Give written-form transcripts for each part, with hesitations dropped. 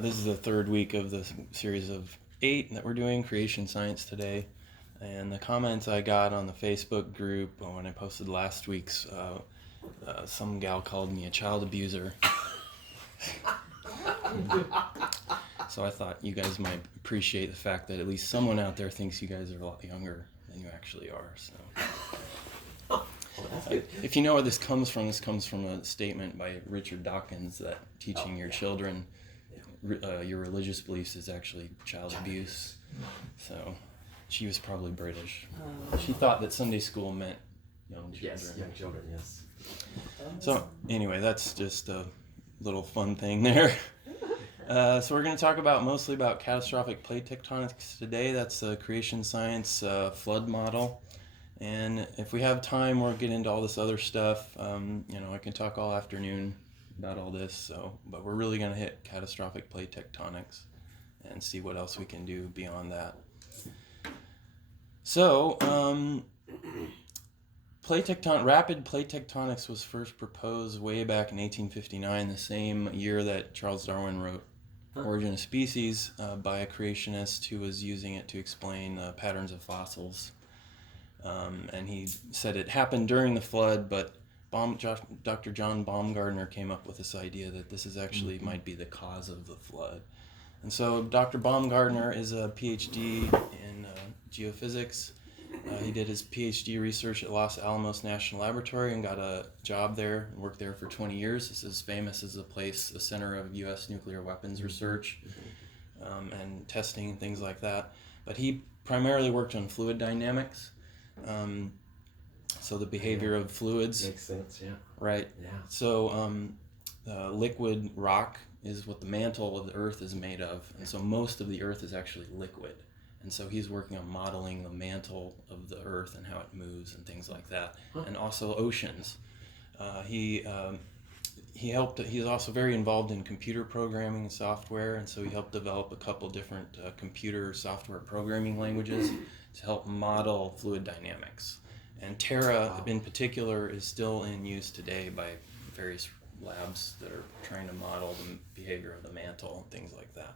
This is the third week of the series of 8 that we're doing, Creation Science Today. And the comments I got on the Facebook group when I posted last week's, some gal called me a child abuser. So I thought you guys might appreciate the fact that at least someone out there thinks you guys are a lot younger than you actually are. So, if you know where this comes from a statement by Richard Dawkins that teaching your children your religious beliefs is actually child abuse. So she was probably British. She thought that Sunday school meant young children. Yes, young children, yes. So anyway, that's just a little fun thing there. So we're going to talk mostly about catastrophic plate tectonics today. That's the creation science flood model. And if we have time, we'll get into all this other stuff. I can talk all afternoon about all this. But we're really going to hit catastrophic plate tectonics and see what else we can do beyond that. So, rapid plate tectonics was first proposed way back in 1859, the same year that Charles Darwin wrote Origin of Species, by a creationist who was using it to explain patterns of fossils. And he said it happened during the flood, but Dr. John Baumgardner came up with this idea that this is actually might be the cause of the flood. And so Dr. Baumgardner is a PhD in geophysics. He did his PhD research at Los Alamos National Laboratory and got a job there and worked there for 20 years. This is famous as the center of U.S. nuclear weapons research and testing and things like that. But he primarily worked on fluid dynamics. So the behavior of fluids. Makes sense, yeah. Right. Yeah. So liquid rock is what the mantle of the Earth is made of. And so most of the Earth is actually liquid. And so he's working on modeling the mantle of the Earth and how it moves and things like that. And also oceans. He's also very involved in computer programming and software. And so he helped develop a couple different computer software programming languages to help model fluid dynamics. And Terra, in particular, is still in use today by various labs that are trying to model the behavior of the mantle and things like that.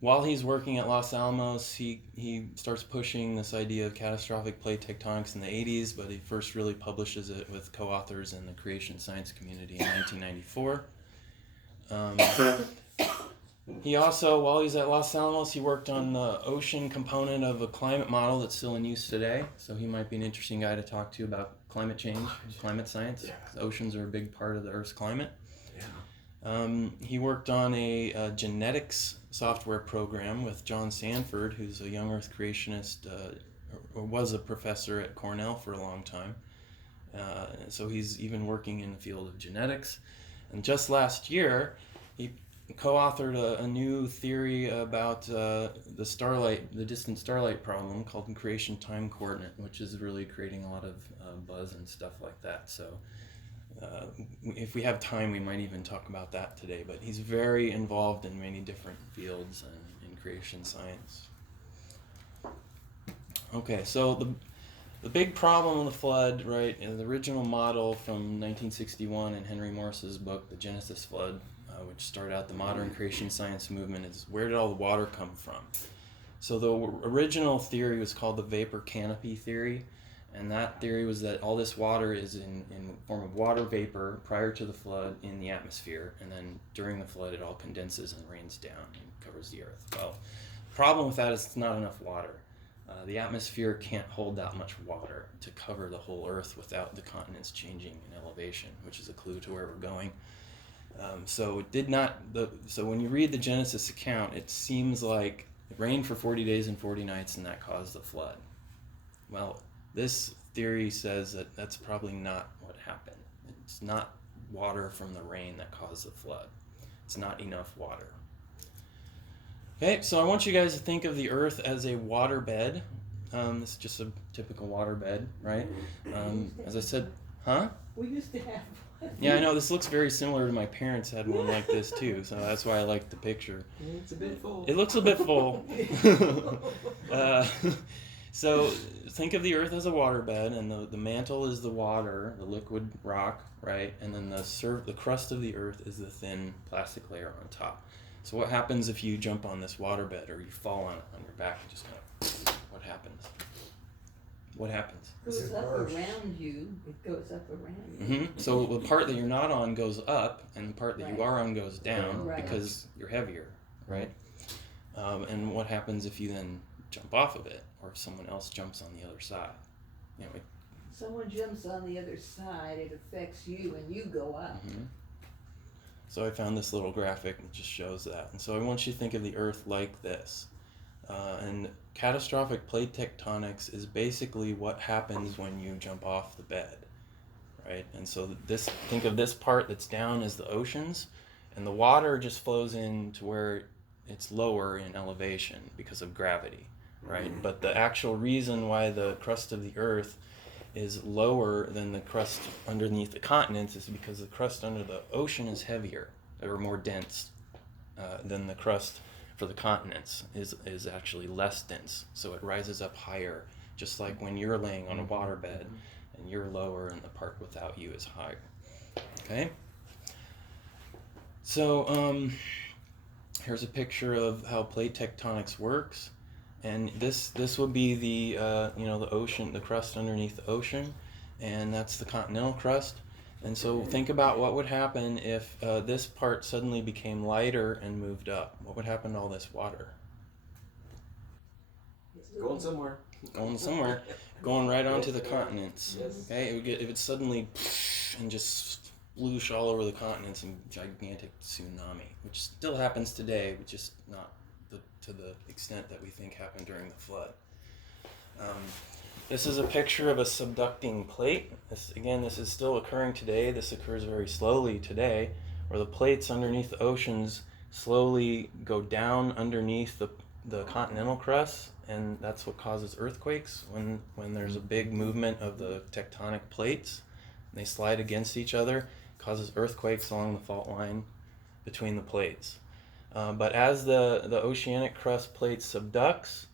While he's working at Los Alamos, he starts pushing this idea of catastrophic plate tectonics in the 80s, but he first really publishes it with co-authors in the creation science community in 1994. He also, while he's at Los Alamos, he worked on the ocean component of a climate model that's still in use today. So he might be an interesting guy to talk to about climate change, climate science. Yeah. The oceans are a big part of the Earth's climate. Yeah. He worked on a genetics software program with John Sanford, who's a young Earth creationist, or was a professor at Cornell for a long time. So he's even working in the field of genetics. And just last year, he co-authored a new theory about the distant starlight problem called creation time coordinate, which is really creating a lot of buzz and stuff like that. So if we have time, we might even talk about that today. But he's very involved in many different fields and in creation science. Okay, so the big problem of the flood, right, in the original model from 1961 in Henry Morris's book, The Genesis Flood, which started out the modern creation science movement, is where did all the water come from? So the original theory was called the vapor canopy theory, and that theory was that all this water is in form of water vapor prior to the flood in the atmosphere, and then during the flood it all condenses and rains down and covers the Earth. Well, the problem with that is it's not enough water. The atmosphere can't hold that much water to cover the whole Earth without the continents changing in elevation, which is a clue to where we're going. So when you read the Genesis account, it seems like it rained for 40 days and 40 nights and that caused the flood. Well, this theory says that that's probably not what happened. It's not water from the rain that caused the flood. It's not enough water. Okay, so I want you guys to think of the Earth as a water bed. This is just a typical water bed, right? As I said, We used to have one. Yeah, I know, this looks very similar to my parents had one like this too, so that's why I like the picture. It's a bit full. It looks a bit full. So think of the Earth as a waterbed, and the mantle is the water, the liquid rock, right? And then the crust of the Earth is the thin plastic layer on top. So what happens if you jump on this waterbed or you fall on it on your back and just kind of, what happens? What happens? It goes up around you. It goes up around you. So the part that you're not on goes up, and the part that you Right. are on goes down Right. because you're heavier, right? And what happens if you then jump off of it, or if someone else jumps on the other side? You know, Someone jumps on the other side, it affects you, and you go up. So I found this little graphic that just shows that. And so I want you to think of the Earth like this. And catastrophic plate tectonics is basically what happens when you jump off the bed, right? And so think of this part that's down as the oceans, and the water just flows in to where it's lower in elevation because of gravity, right? But the actual reason why the crust of the Earth is lower than the crust underneath the continents is because the crust under the ocean is heavier or more dense than the crust for the continents is actually less dense. So it rises up higher, just like when you're laying on a waterbed and you're lower and the part without you is higher. Okay? So here's a picture of how plate tectonics works. And this would be the the ocean, the crust underneath the ocean, and that's the continental crust. And so think about what would happen if this part suddenly became lighter and moved up. What would happen to all this water? Going somewhere. Going somewhere, going right onto the continents. Yes. Okay, it would suddenly and just sploosh all over the continents in gigantic tsunami, which still happens today, but just not to the extent that we think happened during the flood. This is a picture of a subducting plate. This is still occurring today. This occurs very slowly today, where the plates underneath the oceans slowly go down underneath the continental crust, and that's what causes earthquakes when there's a big movement of the tectonic plates. And they slide against each other, causes earthquakes along the fault line between the plates. But as the oceanic crust plate subducts,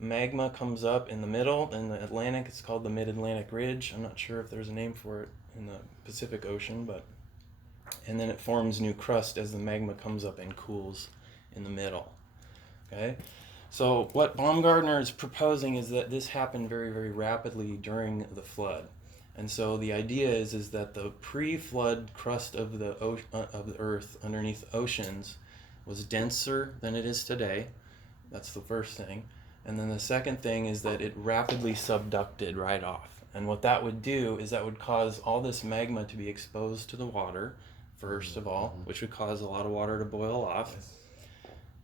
magma comes up in the middle. In the Atlantic, it's called the Mid-Atlantic Ridge. I'm not sure if there's a name for it in the Pacific Ocean, and then it forms new crust as the magma comes up and cools in the middle. Okay? So what Baumgardner is proposing is that this happened very, very rapidly during the flood. And so the idea is that the pre-flood crust of the Earth underneath the oceans was denser than it is today. That's the first thing. And then the second thing is that it rapidly subducted right off. And what that would do is that would cause all this magma to be exposed to the water, first of all, which would cause a lot of water to boil off,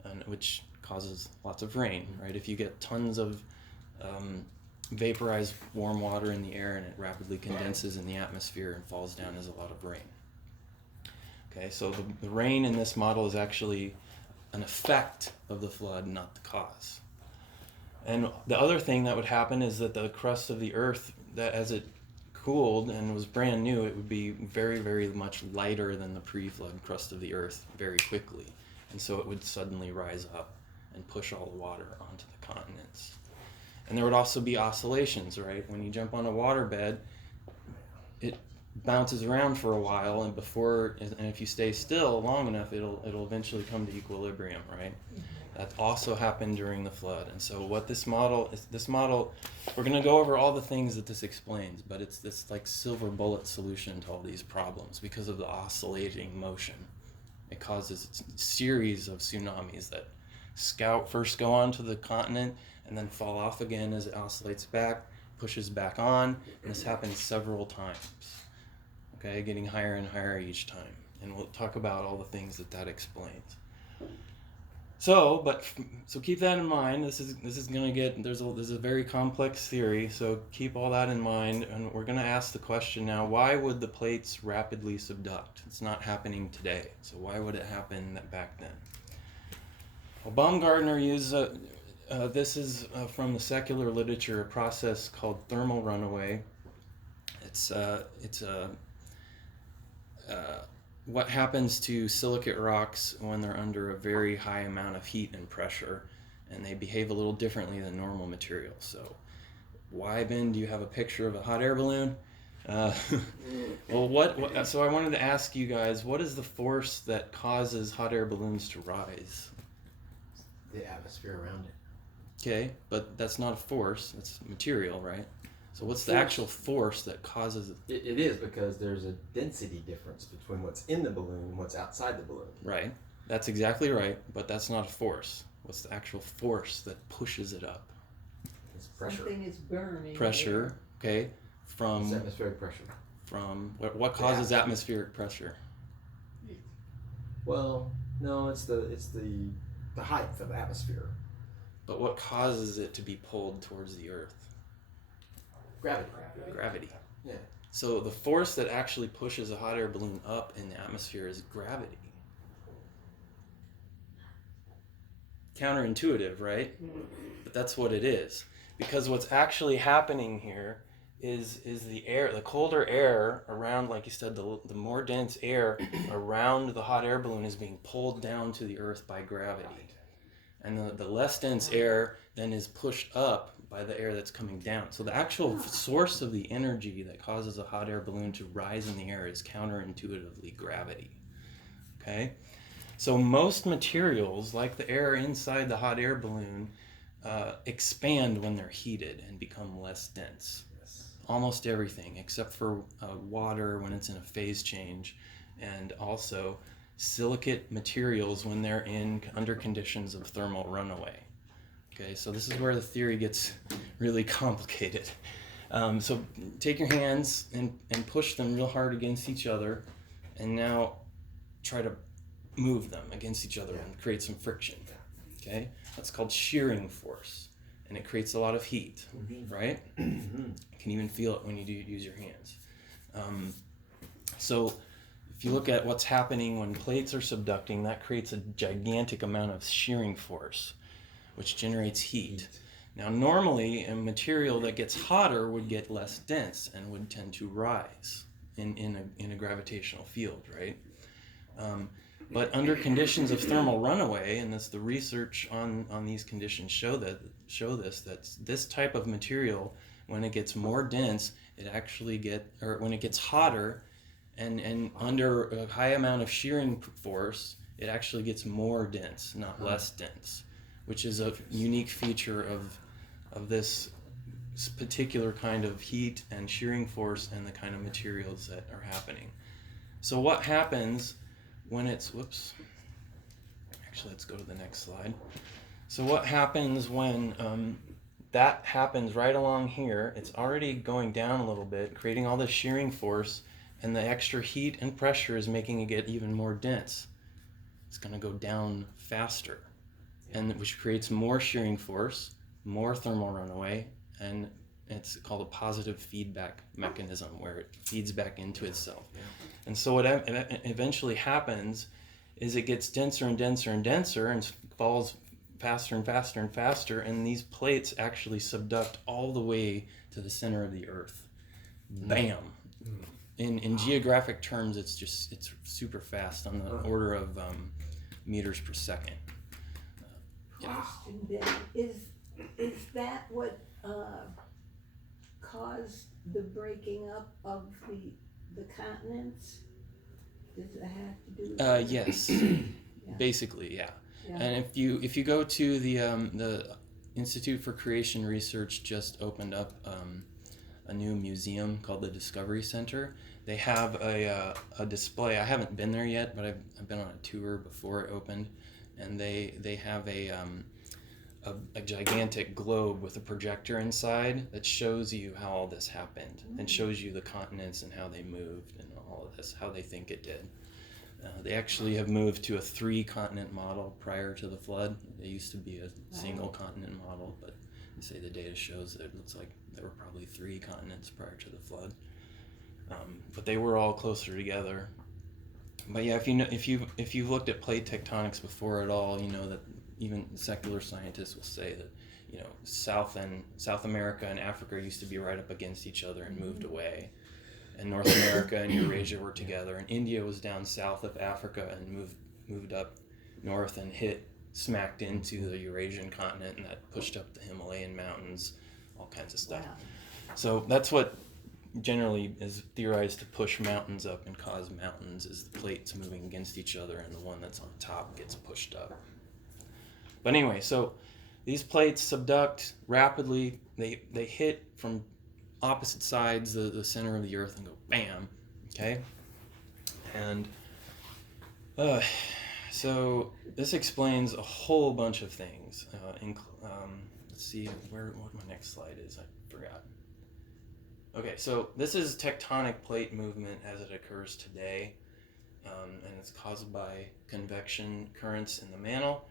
and which causes lots of rain, right? If you get tons of vaporized warm water in the air and it rapidly condenses in the atmosphere and falls down as a lot of rain. Okay, so the rain in this model is actually an effect of the flood, not the cause. And the other thing that would happen is that the crust of the Earth, that as it cooled and was brand new, it would be very, very much lighter than the pre-flood crust of the Earth very quickly. And so it would suddenly rise up and push all the water onto the continents. And there would also be oscillations, right? When you jump on a waterbed, it bounces around for a while, and if you stay still long enough, it'll eventually come to equilibrium, right? That also happened during the flood. And so what this model, we're going to go over all the things that this explains, but it's this like silver bullet solution to all these problems because of the oscillating motion. It causes a series of tsunamis that first go onto the continent and then fall off again as it oscillates back, pushes back on, and this happens several times. Okay, getting higher and higher each time. And we'll talk about all the things that explains. So keep that in mind. This is going to get, there's a very complex theory, so keep all that in mind, and we're going to ask the question now, why would the plates rapidly subduct? It's not happening today, so why would it happen back then? Well, Baumgardner uses, this is from the secular literature, a process called thermal runaway. It's what happens to silicate rocks when they're under a very high amount of heat and pressure, and they behave a little differently than normal materials. So Wyben, do you have a picture of a hot air balloon? Well, so I wanted to ask you guys, what is the force that causes hot air balloons to rise? The atmosphere around it. Okay, but that's not a force, that's material, right? So what's the Force. actual force that causes it? It is because there's a density difference between what's in the balloon and what's outside the balloon. Right, that's exactly right, but that's not a force. What's the actual force that pushes it up? It's pressure. Something is burning. Pressure, okay, It's from atmospheric pressure. what causes atmospheric pressure? Well, no, it's the height of the atmosphere. But what causes it to be pulled towards the earth? Gravity. Gravity. Yeah. So the force that actually pushes a hot air balloon up in the atmosphere is gravity. Counterintuitive, right? But that's what it is. Because what's actually happening here is the air, the colder air around, like you said, the more dense air around the hot air balloon is being pulled down to the earth by gravity. And the less dense air then is pushed up by the air that's coming down. So the actual source of the energy that causes a hot air balloon to rise in the air is counterintuitively gravity. Okay? So most materials, like the air inside the hot air balloon, expand when they're heated and become less dense. Yes. Almost everything, except for water when it's in a phase change, and also silicate materials when they're under conditions of thermal runaway. Okay, so this is where the theory gets really complicated. So take your hands and push them real hard against each other, and now try to move them against each other and create some friction. Okay, that's called shearing force, and it creates a lot of heat, right? You can even feel it when you do use your hands. So if you look at what's happening when plates are subducting, that creates a gigantic amount of shearing force, which generates heat. Now, normally, a material that gets hotter would get less dense and would tend to rise in a gravitational field, right? But under conditions of thermal runaway, and the research on these conditions show this type of material, when it gets more dense, when it gets hotter, and under a high amount of shearing force, it actually gets more dense, not less dense, which is a unique feature of this particular kind of heat and shearing force and the kind of materials that are happening. So what happens when it's, actually let's go to the next slide. So what happens when that happens right along here? It's already going down a little bit, creating all this shearing force, and the extra heat and pressure is making it get even more dense. It's going to go down faster, and which creates more shearing force, more thermal runaway, and it's called a positive feedback mechanism, where it feeds back into itself. And so what eventually happens is it gets denser and denser and denser and falls faster and faster and faster, and these plates actually subduct all the way to the center of the earth. Bam! In geographic terms, it's super fast, on the order of meters per second. Question then, is that what caused the breaking up of the continents? Does it have to do with that? Yes, basically, yeah. Yeah. And if you go to the Institute for Creation Research, just opened up a new museum called the Discovery Center. They have a display. I haven't been there yet, but I've been on a tour before it opened, and they have a gigantic globe with a projector inside that shows you how all this happened and shows you the continents and how they moved and all of this, how they think it did. They actually have moved to a 3-continent model prior to the flood. It used to be a single continent model, but they say the data shows that it looks like there were probably 3 continents prior to the flood. But they were all closer together. But yeah, if you've looked at plate tectonics before at all, you know that even secular scientists will say that, you know, South America and Africa used to be right up against each other and moved away, and North America and Eurasia were together, and India was down south of Africa and moved up north and smacked into the Eurasian continent, and that pushed up the Himalayan mountains all kinds of stuff. Wow. So that's what generally is theorized to push mountains up and cause mountains, is the plates moving against each other and the one that's on top gets pushed up. But anyway, so these plates subduct rapidly. They hit from opposite sides the center of the earth and go bam, okay? And so this explains a whole bunch of things. Let's see what my next slide is. I forgot. Okay, so this is tectonic plate movement as it occurs today, and it's caused by convection currents in the mantle.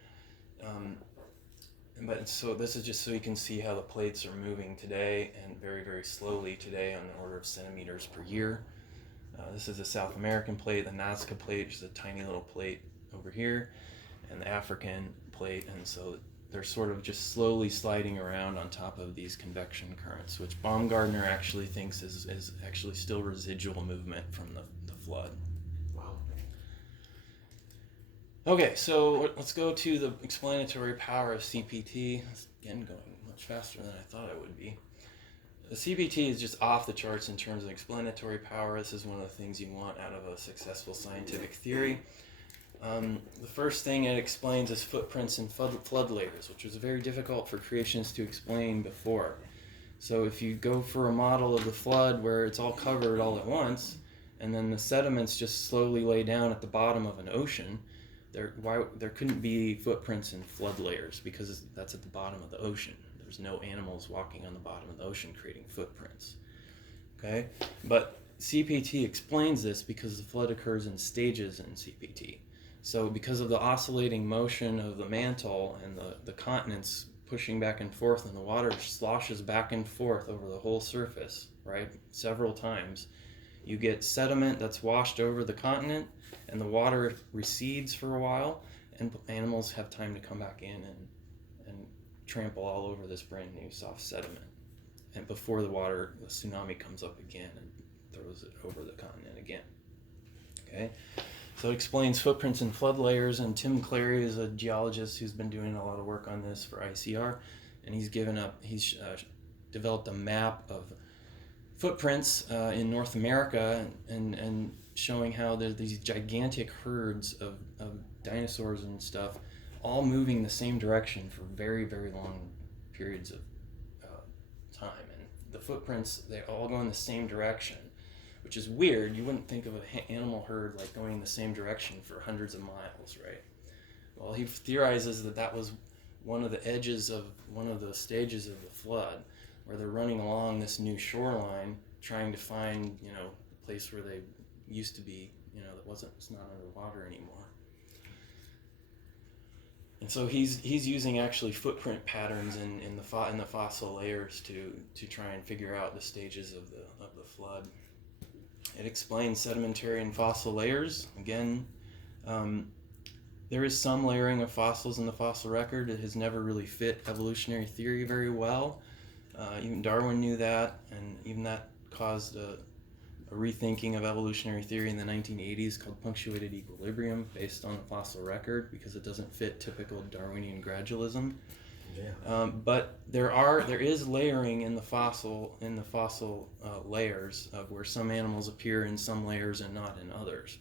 But so this is just so you can see how the plates are moving today, and very, very slowly today, on the order of centimeters per year. This is the South American plate, the Nazca plate, which is a tiny little plate over here, and the African plate, and so they're sort of just slowly sliding around on top of these convection currents, which Baumgardner actually thinks is actually still residual movement from the flood. Wow. Okay, so let's go to the explanatory power of CPT. It's again going much faster than I thought it would be. The CPT is just off the charts in terms of explanatory power. This is one of the things you want out of a successful scientific theory. The first thing it explains is footprints in flood layers, which was very difficult for creationists to explain before. So if you go for a model of the flood where it's all covered all at once, and then the sediments just slowly lay down at the bottom of an ocean, there couldn't be footprints in flood layers, because that's at the bottom of the ocean. There's no animals walking on the bottom of the ocean creating footprints. Okay? But CPT explains this because the flood occurs in stages in CPT. So because of the oscillating motion of the mantle and the continents pushing back and forth, and the water sloshes back and forth over the whole surface, right, several times, you get sediment that's washed over the continent, and the water recedes for a while, and animals have time to come back in and trample all over this brand new soft sediment, and before the tsunami comes up again and throws it over the continent again. Okay, so it explains footprints in flood layers, and Tim Clary is a geologist who's been doing a lot of work on this for ICR, and he's developed a map of footprints in North America, and showing how there's these gigantic herds of dinosaurs and stuff all moving the same direction for very, very long periods of time. And the footprints, they all go in the same direction, which is weird. You wouldn't think of an animal herd like going in the same direction for hundreds of miles, right? Well, he theorizes that was one of the edges of one of the stages of the flood, where they're running along this new shoreline trying to find, the place where they used to be, it's not underwater anymore. And so he's using actually footprint patterns in the fossil layers to try and figure out the stages of the flood. It explains sedimentary and fossil layers. Again, there is some layering of fossils in the fossil record. It has never really fit evolutionary theory very well. Even Darwin knew that, and even that caused a rethinking of evolutionary theory in the 1980s called punctuated equilibrium, based on the fossil record, because it doesn't fit typical Darwinian gradualism. Yeah. But there is layering in the fossil layers, of where some animals appear in some layers and not in others.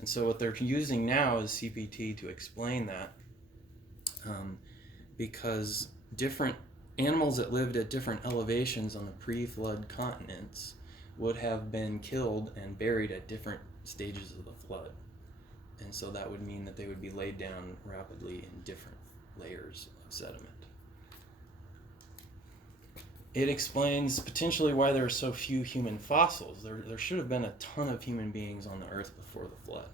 And so what they're using now is CPT to explain that, because different animals that lived at different elevations on the pre-flood continents would have been killed and buried at different stages of the flood. And so that would mean that they would be laid down rapidly in different layers of sediment. It explains potentially why there are so few human fossils. There should have been a ton of human beings on the Earth before the flood.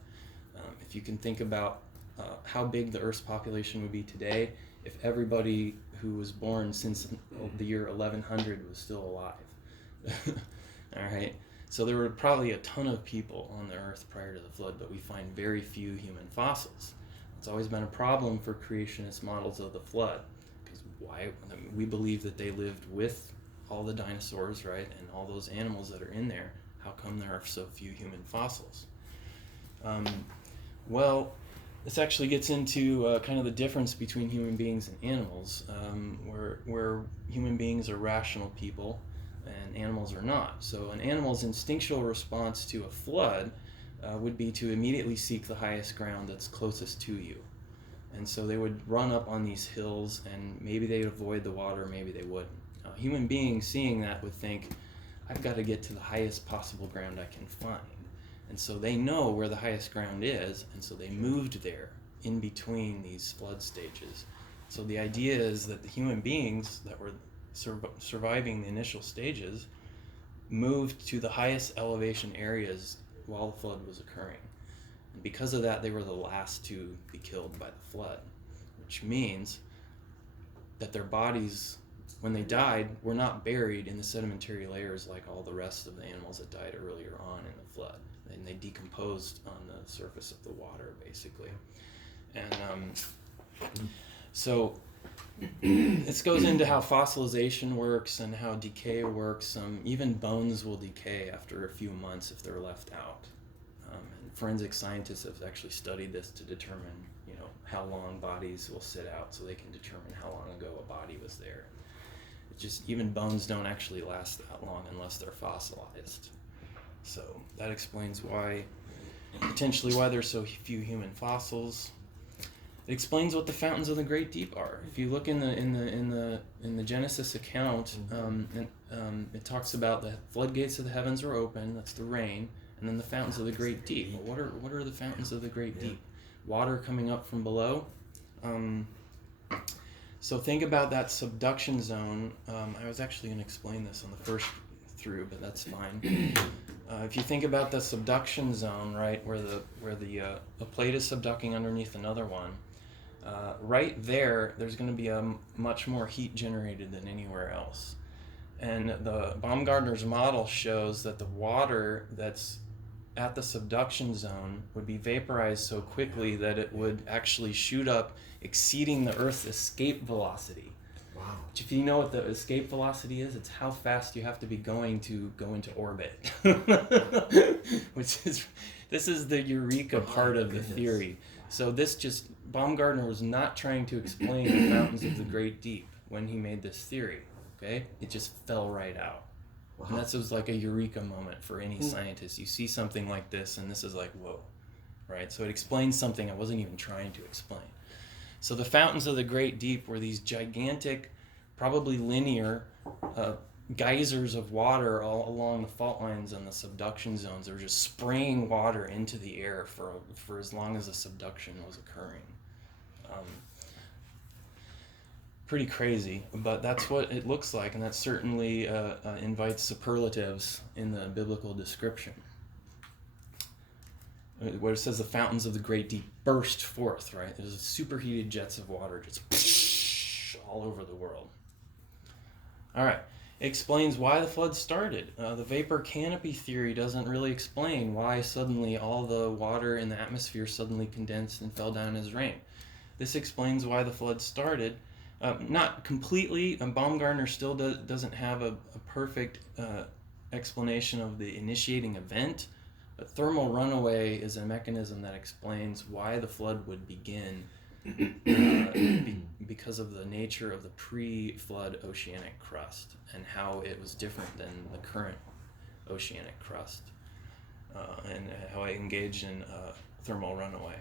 If you can think about how big the Earth's population would be today if everybody who was born since the year 1100 was still alive. All right, so there were probably a ton of people on the Earth prior to the flood, but we find very few human fossils. It's always been a problem for creationist models of the flood, because we believe that they lived with all the dinosaurs, right, and all those animals that are in there. How come there are so few human fossils? Well, this actually gets into kind of the difference between human beings and animals, where human beings are rational people and animals are not. So an animal's instinctual response to a flood would be to immediately seek the highest ground that's closest to you. And so they would run up on these hills, and maybe they'd avoid the water, maybe they wouldn't. Human beings seeing that would think, I've got to get to the highest possible ground I can find. And so they know where the highest ground is, and so they moved there in between these flood stages. So the idea is that the human beings that were surviving the initial stages moved to the highest elevation areas while the flood was occurring. And because of that, they were the last to be killed by the flood, which means that their bodies, when they died, were not buried in the sedimentary layers like all the rest of the animals that died earlier on in the flood. And they decomposed on the surface of the water, basically. And so this goes into how fossilization works and how decay works. Even bones will decay after a few months if they're left out. And forensic scientists have actually studied this to determine, how long bodies will sit out, so they can determine how long ago a body was there. Even bones don't actually last that long unless they're fossilized. So that explains potentially why there's so few human fossils. It explains what the fountains of the Great Deep are. If you look in the Genesis account, it talks about the floodgates of the heavens were open. That's the rain, and then the fountains of the Great Deep. Well, what are the fountains of the Great Deep? Water coming up from below. So think about that subduction zone. I was actually going to explain this on the first through, but that's fine. If you think about the subduction zone, right, where a plate is subducting underneath another one, right there's going to be a much more heat generated than anywhere else. And the Baumgardner's model shows that the water that's at the subduction zone would be vaporized so quickly that it would actually shoot up, exceeding the Earth's escape velocity. Wow. Which, if you know what the escape velocity is, it's how fast you have to be going to go into orbit. This is the eureka part of the theory. So Baumgardner was not trying to explain the fountains of the Great Deep when he made this theory. Okay? It just fell right out. Wow. And was like a eureka moment for any scientist. You see something like this, and this is like, whoa, right? So it explains something I wasn't even trying to explain. So the fountains of the Great Deep were these gigantic, probably linear geysers of water all along the fault lines and the subduction zones. They were just spraying water into the air for as long as the subduction was occurring. Pretty crazy, but that's what it looks like, and that certainly invites superlatives in the biblical description. Where it says the fountains of the Great Deep burst forth, right? There's superheated jets of water just all over the world. All right, it explains why the flood started. The vapor canopy theory doesn't really explain why suddenly all the water in the atmosphere suddenly condensed and fell down as rain. This explains why the flood started. Not completely. Baumgardner still doesn't have a perfect explanation of the initiating event, but thermal runaway is a mechanism that explains why the flood would begin because of the nature of the pre-flood oceanic crust and how it was different than the current oceanic crust and how it engaged in thermal runaway.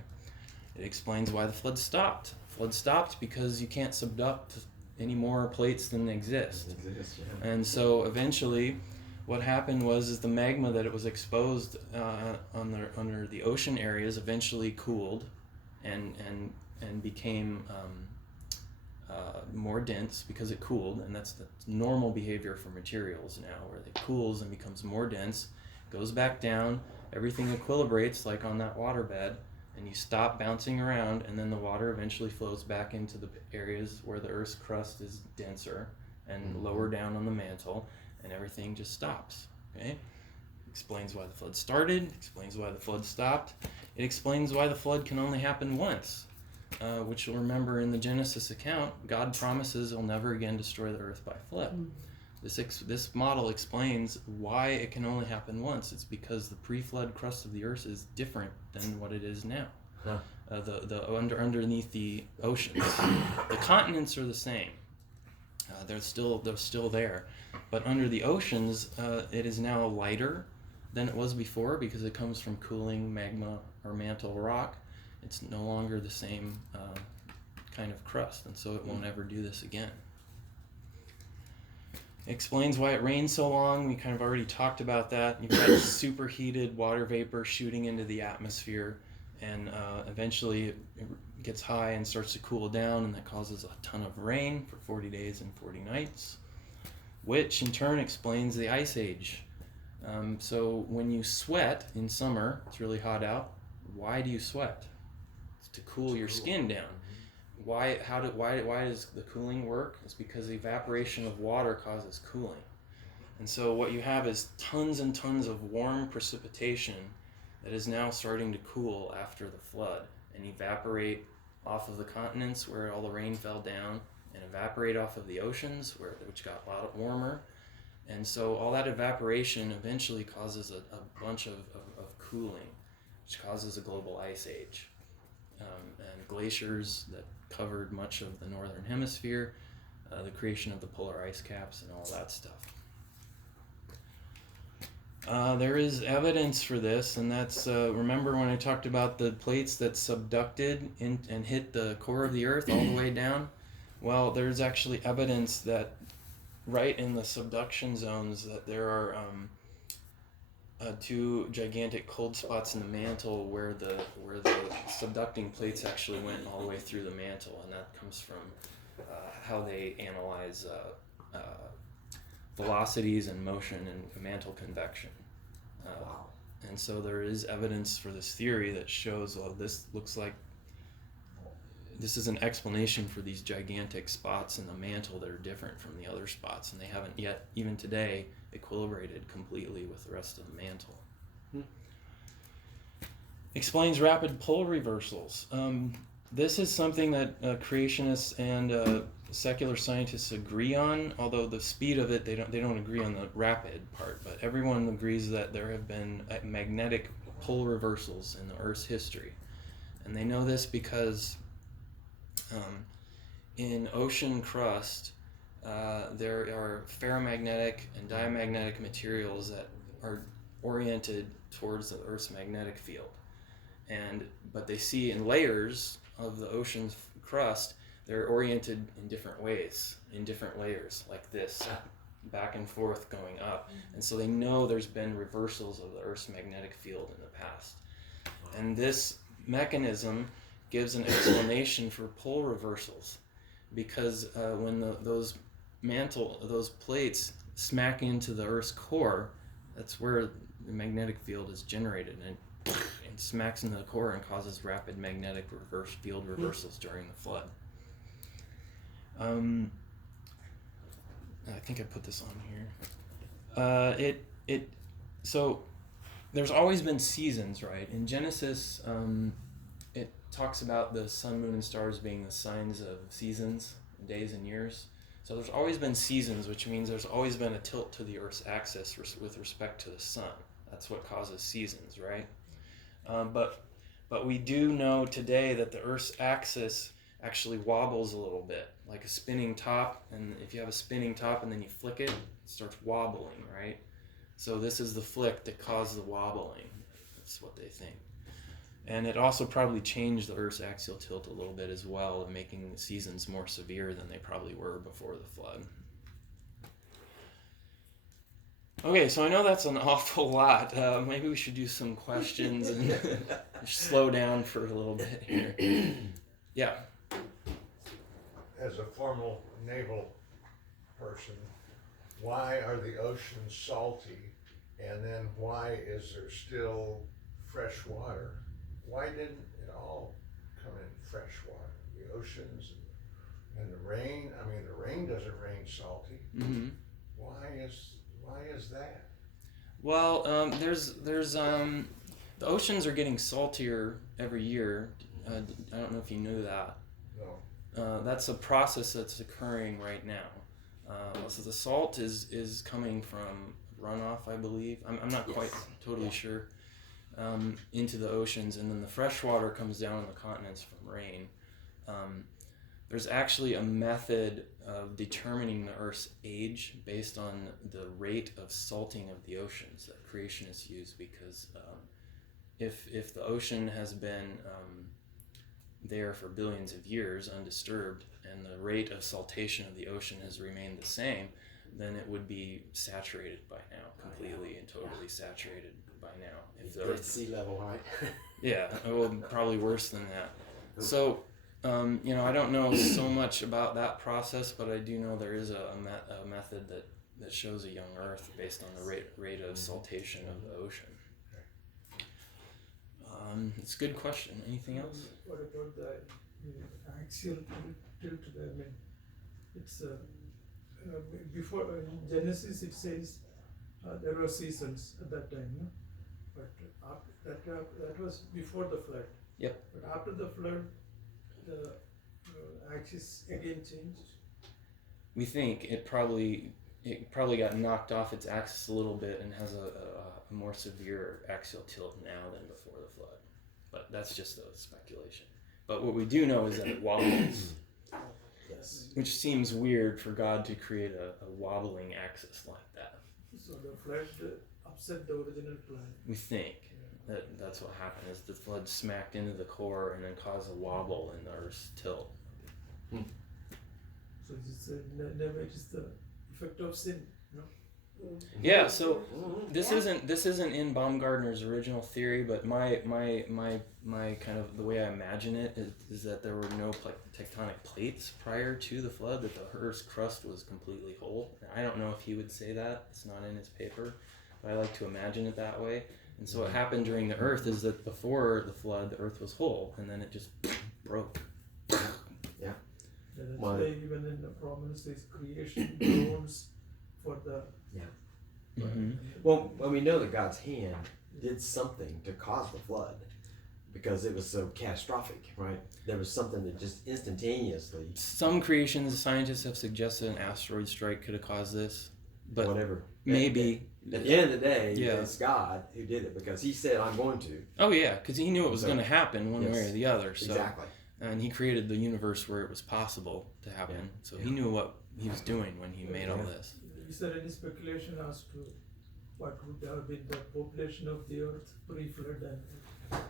It explains why the flood stopped. Flood stopped because you can't subduct any more plates than exist. Yeah. And so eventually what happened was the magma that it was exposed under the ocean areas eventually cooled and became more dense because it cooled, and that's the normal behavior for materials now, where it cools and becomes more dense, goes back down, everything equilibrates like on that waterbed, and you stop bouncing around, and then the water eventually flows back into the areas where the Earth's crust is denser and lower down on the mantle, and everything just stops. Okay? Explains why the flood started, explains why the flood stopped. It explains why the flood can only happen once, which you'll remember in the Genesis account, God promises he'll never again destroy the earth by flood. This model explains why it can only happen once. It's because the pre-flood crust of the earth is different than what it is now. Huh. Underneath the oceans. The continents are the same. They're still there, but under the oceans, it is now lighter than it was before because it comes from cooling magma or mantle rock. It's no longer the same kind of crust, and so it won't ever do this again. Explains why it rains so long. We kind of already talked about that. You've got superheated water vapor shooting into the atmosphere, and eventually it gets high and starts to cool down, and that causes a ton of rain for 40 days and 40 nights, which in turn explains the ice age. So when you sweat in summer, it's really hot out. Why do you sweat? It's to cool your skin down. Why does the cooling work? It's because the evaporation of water causes cooling. And so what you have is tons and tons of warm precipitation that is now starting to cool after the flood and evaporate off of the continents where all the rain fell down, and evaporate off of the oceans which got a lot warmer. And so all that evaporation eventually causes a bunch of cooling, which causes a global ice age. And glaciers that covered much of the northern hemisphere, the creation of the polar ice caps and all that stuff. There is evidence for this, and that's, remember when I talked about the plates that subducted and hit the core of the earth all the way down? Well, there's actually evidence that right in the subduction zones that there are two gigantic cold spots in the mantle where the subducting plates actually went all the way through the mantle, and that comes from how they analyze velocities and motion and mantle convection. Wow. And so there is evidence for this theory that shows, well, this looks like this is an explanation for these gigantic spots in the mantle that are different from the other spots, and they haven't yet, even today, equilibrated completely with the rest of the mantle. Explains rapid pole reversals. This is something that creationists and secular scientists agree on, although the speed of it, they don't agree on the rapid part, but everyone agrees that there have been magnetic pole reversals in the Earth's history. And they know this because in ocean crust, there are ferromagnetic and diamagnetic materials that are oriented towards the Earth's magnetic field. But they see in layers of the ocean's crust, they're oriented in different ways, in different layers, like this, back and forth going up. And so they know there's been reversals of the Earth's magnetic field in the past. And this mechanism gives an explanation for pole reversals, because when those plates smack into the Earth's core, that's where the magnetic field is generated, and it smacks into the core and causes rapid magnetic field reversals during the flood. I think I put this on here. So there's always been seasons, right? In Genesis, it talks about the sun, moon, and stars being the signs of seasons, days, and years. So there's always been seasons, which means there's always been a tilt to the Earth's axis with respect to the sun. That's what causes seasons, right? But we do know today that the Earth's axis actually wobbles a little bit, like a spinning top. And if you have a spinning top and then you flick it, it starts wobbling, right? So this is the flick that caused the wobbling. That's what they think. And it also probably changed the Earth's axial tilt a little bit as well, making the seasons more severe than they probably were before the flood. Okay, so I know that's an awful lot. Maybe we should do some questions and slow down for a little bit here. Yeah. As a formal naval person, why are the oceans salty, and then why is there still fresh water? Why didn't it all come in fresh water? The oceans and the rain. I mean, the rain doesn't rain salty. Mm-hmm. Why is that? Well, there's the oceans are getting saltier every year. I don't know if you knew that. No. That's a process that's occurring right now. So the salt is coming from runoff, I believe. I'm not quite totally sure. into the oceans, and then the fresh water comes down on the continents from rain. There's actually a method of determining the Earth's age based on the rate of salting of the oceans that creationists use, because if the ocean has been there for billions of years undisturbed, and the rate of saltation of the ocean has remained the same, then it would be saturated by now, completely and totally saturated by now. If the Dead Earth, sea level, right? yeah, well, probably worse than that. So, I don't know so much about that process, but I do know there is a method that shows a young Earth based on the rate of saltation of the ocean. It's a good question. Anything else? What about the axial tilt? It's before in Genesis it says there were seasons at that time, no? But after that was before the flood. Yep. But after the flood, the axis again changed. We think it probably got knocked off its axis a little bit and has a more severe axial tilt now than before the flood. But that's just a speculation. But what we do know is that it wobbles, Yes. which seems weird for God to create a wobbling axis like that. So the flood upset the original plan. We think that's what happened, is the flood smacked into the core and then caused a wobble in the Earth's tilt. So it's never it is the effect of sin, no? Yeah, so this isn't in Baumgardner's original theory, but my kind of the way I imagine it is that there were no tectonic plates prior to the flood, that the Earth's crust was completely whole. I don't know if he would say that, it's not in his paper, but I like to imagine it that way. And so what happened during the Earth is that before the flood, the Earth was whole, and then it just broke. Yeah, that's why even in the promise says creation groans for the. Mm-hmm. Well, we know that God's hand did something to cause the flood because it was so catastrophic, right? There was something that just instantaneously. Some creations scientists have suggested an asteroid strike could have caused this, but whatever. maybe. At the end of the day, Yeah. it's God who did it because He said, "I'm going to." Oh yeah, because he knew it was So- going to happen one way or the other. So. Exactly. And he created the universe where it was possible to happen. So he knew what he was doing when he made all this. Is there any speculation as to what would have been the population of the Earth pre-flood? And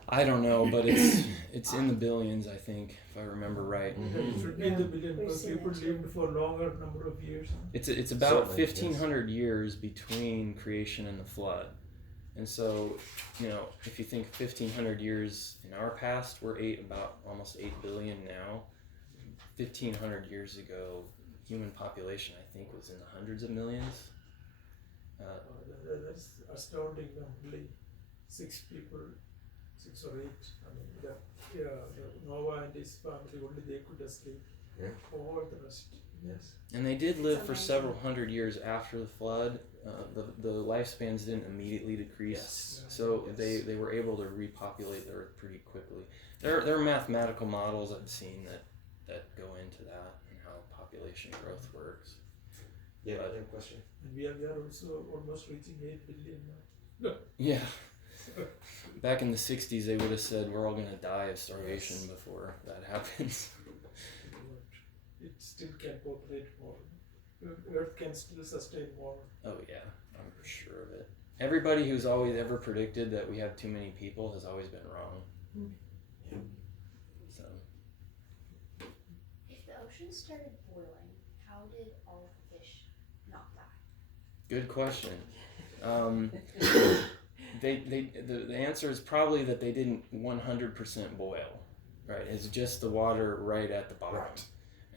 I don't know, but it's in the billions, I think, if I remember right. it should be in the billion we've because seen people that too. lived for longer number of years. Huh? It's about Certainly, 1,500 years between creation and the flood. And so, if you think 1,500 years in our past, we're about almost 8 billion now. 1,500 years ago, human population, I think, was in the hundreds of millions. That's astounding. Only 6 people, 6 or 8. I mean, the Noah and his family, only they could escape. Yeah. All the rest. Yes. And they did live for amazing. several hundred years after the flood. The lifespans didn't immediately decrease. Yes. So Yes. they were able to repopulate the Earth pretty quickly. There are mathematical models I've seen that go into that and how population growth works. Yeah. But- Another question. And we are also almost reaching 8 billion now. Yeah. Back in the 60s, they would have said we're all going to die of starvation before that happens. It still can populate more. Earth can still sustain more. Oh, yeah, I'm sure of it. Everybody who's always ever predicted that we have too many people has always been wrong. Yeah. So. If the ocean started boiling, how did all the fish not die? Good question. The answer is probably that they didn't 100% boil, right? It's just the water right at the bottom, Right.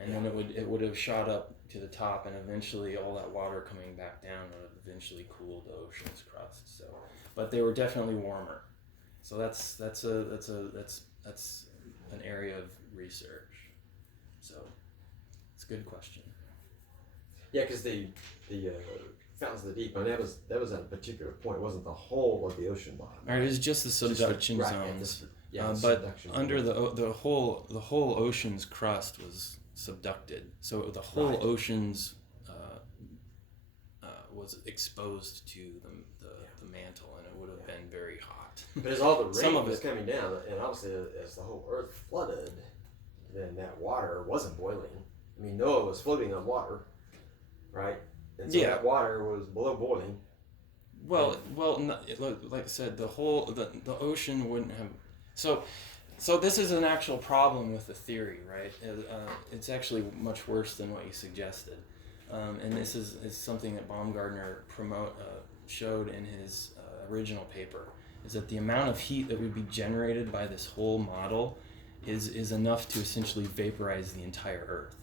and then it would have shot up to the top, and eventually all that water coming back down would have eventually cooled the ocean's crust. So, but they were definitely warmer. So that's an area of research. So it's a good question. Yeah, because the fountains of the deep, and that was at a particular point. It wasn't the whole of the ocean bottom. All right, it's just the subduction Right, zones. Yeah, the But subduction under zone. the whole ocean's crust was subducted, so the whole Right. ocean's was exposed to the mantle, and it would have been very hot. But as all the Some rain of was it. coming down, and obviously as the whole earth flooded, then that water wasn't boiling. I mean, Noah was floating on water, right? And so Yeah. that water was below boiling. Well, like I said, the ocean wouldn't have. So this is an actual problem with the theory, right? It's actually much worse than what you suggested, and this is something that Baumgardner showed in his original paper. Is that the amount of heat that would be generated by this whole model is enough to essentially vaporize the entire Earth.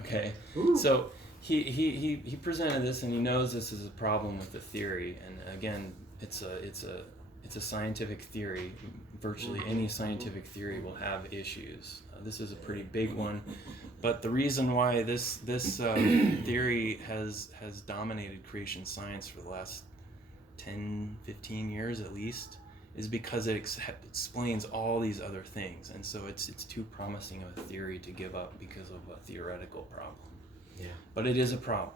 Okay, Ooh. so. He presented this, and he knows this is a problem with the theory. And again, it's a scientific theory. Virtually any scientific theory will have issues. This is a pretty big one, but the reason why this theory has dominated creation science for the last 10, 15 years at least is because it explains all these other things, and so it's too promising of a theory to give up because of a theoretical problem. Yeah. But it is a problem.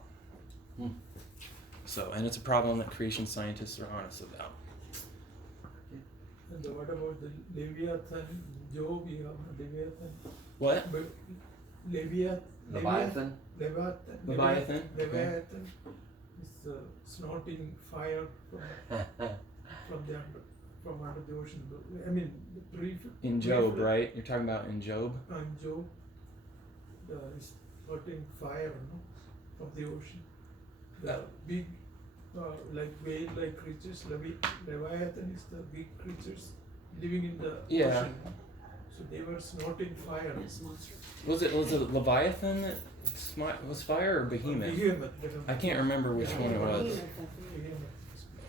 So, and it's a problem that creation scientists are honest about. And what about the Leviathan? Job, you have Leviathan. What? But Leviathan? Leviathan? Leviathan is snorting fire from under the ocean. I mean, the In Job, right? You're talking about in Job? And Job is snorting fire, no, from the ocean. The big, like whale-like creatures. Leviathan is the big creatures living in the ocean. So they were snorting fire. Was it Leviathan that was fire or Behemoth? I can't remember which one it was.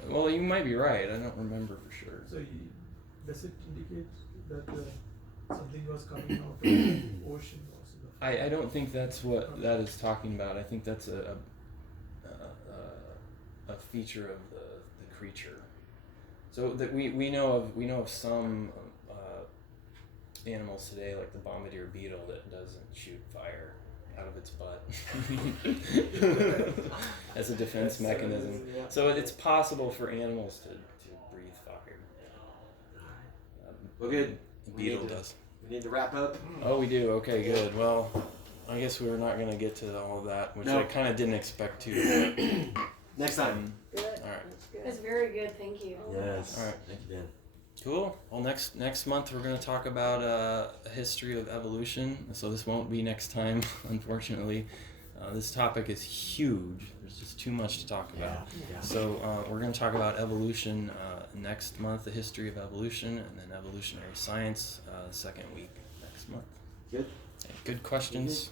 Well, you might be right. I don't remember for sure. So does it indicate that something was coming out of the ocean? I don't think that's what that is talking about. I think that's a feature of the creature. So that we know of some animals today, like the bombardier beetle, that doesn't shoot fire out of its butt as a defense mechanism. So it's possible for animals to breathe fire. Well, good. The beetle does. We need to wrap up. Oh, we do. Okay, good. Well, I guess we're not going to get to all of that, which I kind of didn't expect to. Next time. Good. All right. That's good. That's very good, thank you. Yes. All right. Thank you, Dan. Cool. Well, next month we're going to talk about a history of evolution. So this won't be next time, unfortunately. This topic is huge. There's just too much to talk about. Yeah. So we're going to talk about evolution next month, the history of evolution, and then evolutionary science the second week next month. Good. Okay, good questions.